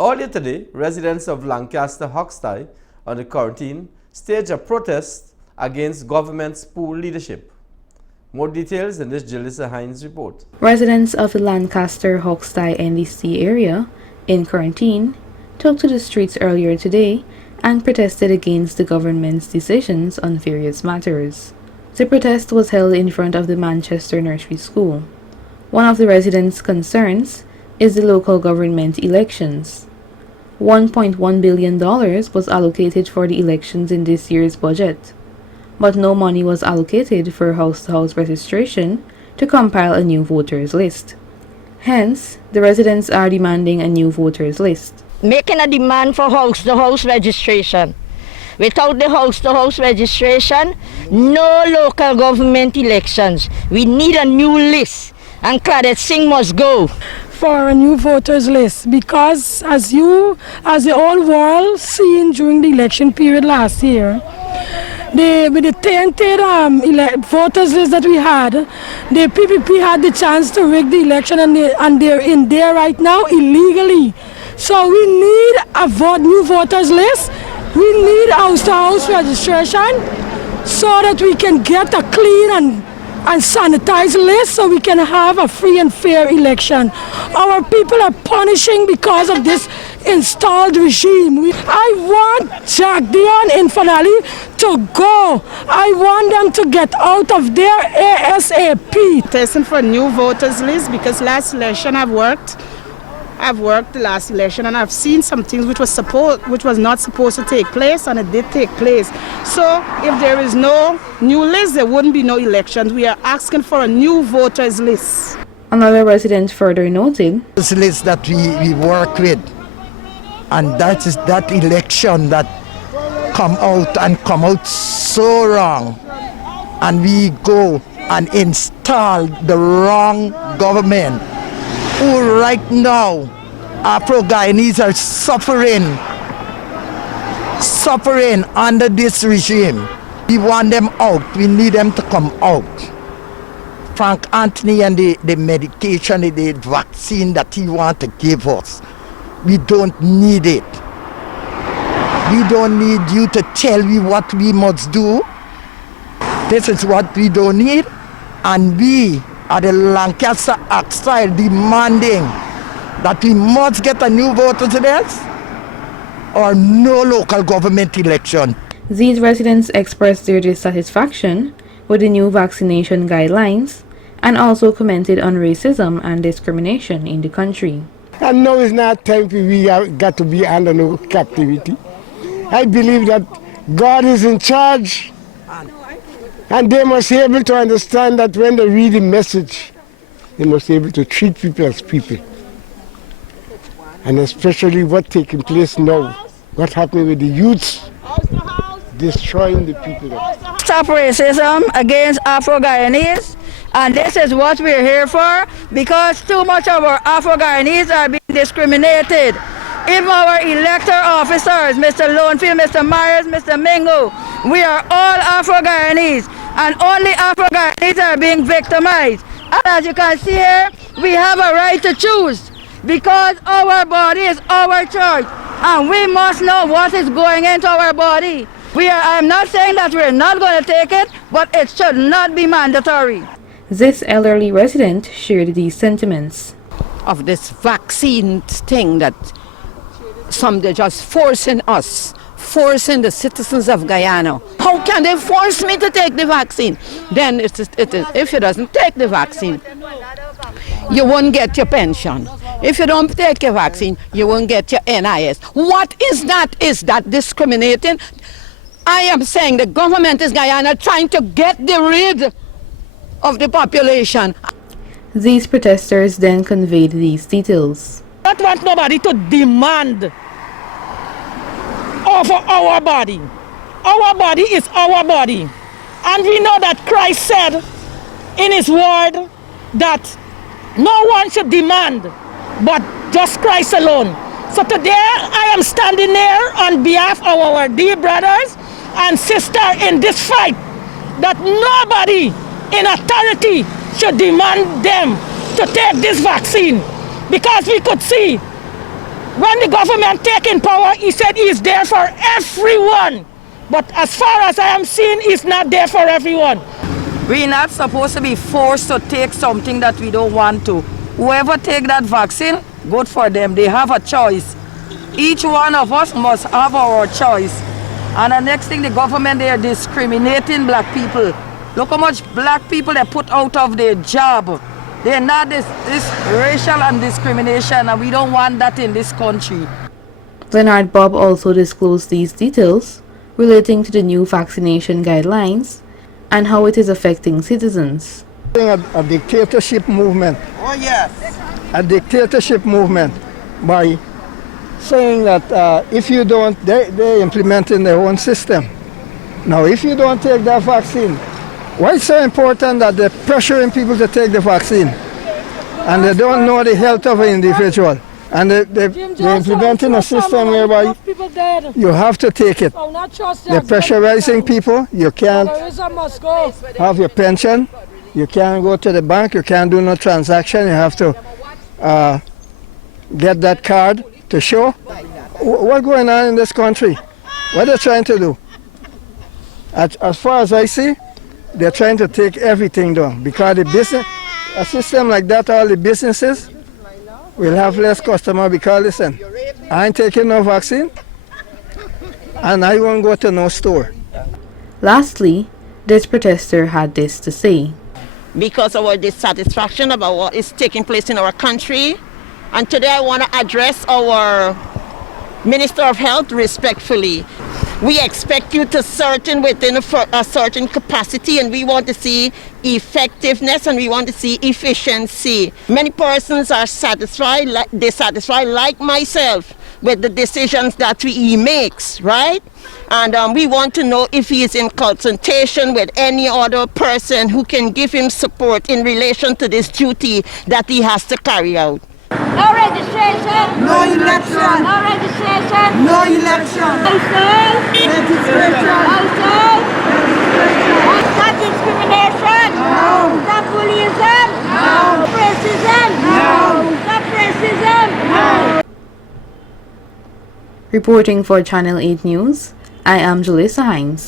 Earlier today, residents of Lancaster, Hogstye, under quarantine, staged a protest against government's poor leadership. More details in this Jalissa Hines report. Residents of the Lancaster, Hogstye, NDC area in quarantine took to the streets earlier today and protested against the government's decisions on various matters. The protest was held in front of the Manchester Nursery School. One of the residents' concerns is the local government elections. $1.1 billion was allocated for the elections in this year's budget, but no money was allocated for house-to-house registration to compile a new voters list. Hence, the residents are demanding a new voters list. Making a demand for house-to-house registration. Without the house-to-house registration, no local government elections. We need a new list, and Claudette Singh must go. For a new voters list, because as the whole world seen during the election period last year, with the tainted voters list that we had, the PPP had the chance to rig the election, and they're in there right now illegally. So we need a new voters list. We need house-to-house registration so that we can get a clean and sanitized list so we can have a free and fair election. Our people are punishing because of this installed regime. I want Jack Dion in Fanali to go. I want them to get out of there ASAP. Testing for a new voters list because last election I've worked the last election and I've seen some things which was not supposed to take place, and it did take place. So if there is no new list, there wouldn't be no elections. We are asking for a new voters list. Another resident further noted, this list that we work with, and that is that election that come out so wrong, and we go and install the wrong government who right now Afro-Guyanese are suffering under this regime. We want them out. We need them to come out. Frank Anthony and the medication, the vaccine that he wants to give us, we don't need it. We don't need you to tell me what we must do. This is what we don't need, and we at the Lancaster Hogstye demanding that we must get a new voters list or no local government election. These residents expressed their dissatisfaction with the new vaccination guidelines and also commented on racism and discrimination in the country. And now it's not time we have got to be under no captivity. I believe that God is in charge, and they must be able to understand that when they read the message, they must be able to treat people as people. And especially what's taking place now, what's happening with the youths, destroying the people. Stop racism against Afro-Guyanese, and this is what we're here for, because too much of our Afro-Guyanese are being discriminated. Even our elected officers, Mr. Lonefield, Mr. Myers, Mr. Mingo, we are all Afro-Guyanese, and only Afro-Guyanese are being victimized. And as you can see here, we have a right to choose, because our body is our choice, and we must know what is going into our body. I'm not saying that we're not going to take it, but it should not be mandatory. This elderly resident shared these sentiments. Of this vaccine thing that they're just forcing the citizens of Guyana. How can they force me to take the vaccine? Then if you doesn't take the vaccine, you won't get your pension. If you don't take your vaccine, you won't get your NIS. What is that? Is that discriminating? I am saying the government is Guyana trying to get rid of the population. These protesters then conveyed these details. I don't want nobody to demand over our body. Our body is our body. And we know that Christ said in his word that no one should demand but just Christ alone. So today I am standing there on behalf of our dear brothers and sisters in this fight, that nobody in authority should demand them to take this vaccine, because we could see When the government taking power, he said he's there for everyone. But as far as I am seeing, he's not there for everyone. We're not supposed to be forced to take something that we don't want to. Whoever take that vaccine, good for them. They have a choice. Each one of us must have our choice. And the next thing, the government, they are discriminating black people. Look how much black people they put out of their job. They're not this racial and discrimination, and we don't want that in this country. Leonard Bob also disclosed these details relating to the new vaccination guidelines and how it is affecting citizens. A dictatorship movement. Oh yes. A dictatorship movement by saying that if you don't, they're implementing their own system. Now, if you don't take that vaccine, why it's so important that they're pressuring people to take the vaccine and they don't know the health of an individual? And they're implementing a system whereby you have to take it. They're pressurizing people. You can't have your pension. You can't go to the bank. You can't do no transaction. You have to get that card to show. What's going on in this country? What are they trying to do? As far as I see, they're trying to take everything down because the business, a system like that, all the businesses will have less customer because, listen, I ain't taking no vaccine and I won't go to no store. Lastly, this protester had this to say. Because of our dissatisfaction about what is taking place in our country, and today I want to address our Minister of Health respectfully. We expect you to certain within a certain capacity, and we want to see effectiveness and we want to see efficiency. Many persons are dissatisfied like myself with the decisions that he makes, right? And we want to know if he is in consultation with any other person who can give him support in relation to this duty that he has to carry out. No registration. No election. No registration. No election. Registration. Stop discrimination. No. Stop bullyism. No. Racism. No. Stop racism. No. Reporting for Channel 8 News, I am Julissa Hines.